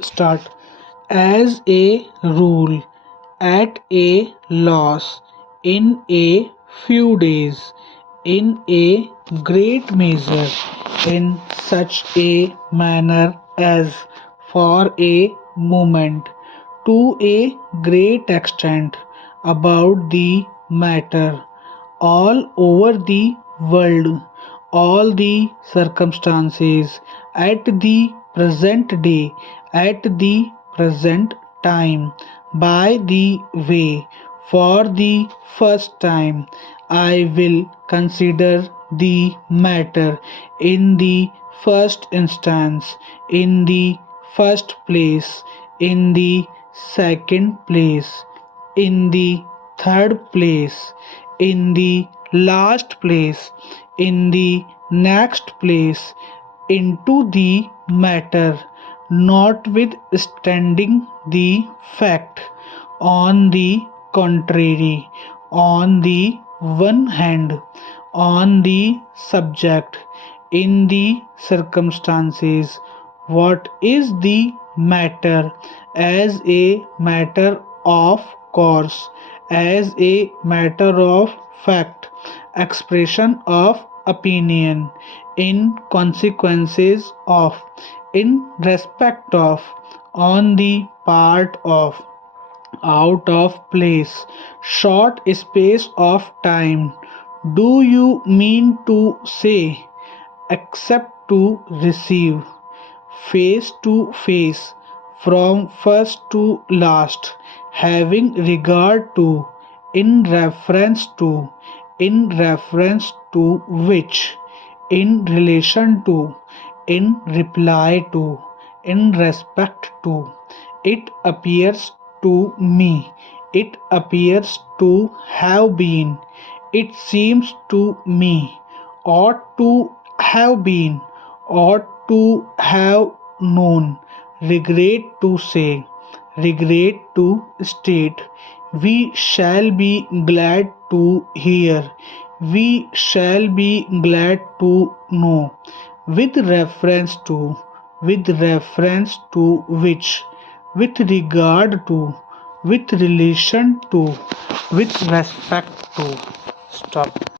Start. As a rule, at a loss, in a few days, in a great measure, in such a manner as, for a moment, to a great extent, about the matter, all over the world, all the circumstances, at the present day, at the present time. By the way, for the first time, I will consider the matter in the first instance, in the first place, in the second place, in the third place, in the last place, in the next place, into the matter, notwithstanding the fact. On the contrary, on the one hand, on the subject, in the circumstances, what is the matter, as a matter of course, as a matter of fact, expression of opinion, in consequences of, in respect of, on the part of, out of place, short space of time. Do you mean to say, except to receive, face to face, from first to last, having regard to, in reference to which, in relation to, in reply to, in respect to, it appears to me, it appears to have been, it seems to me, ought to have been, ought to have known, regret to say, regret to state, we shall be glad to hear, we shall be glad to know, with reference to which, with regard to, with relation to, with respect to. Stop.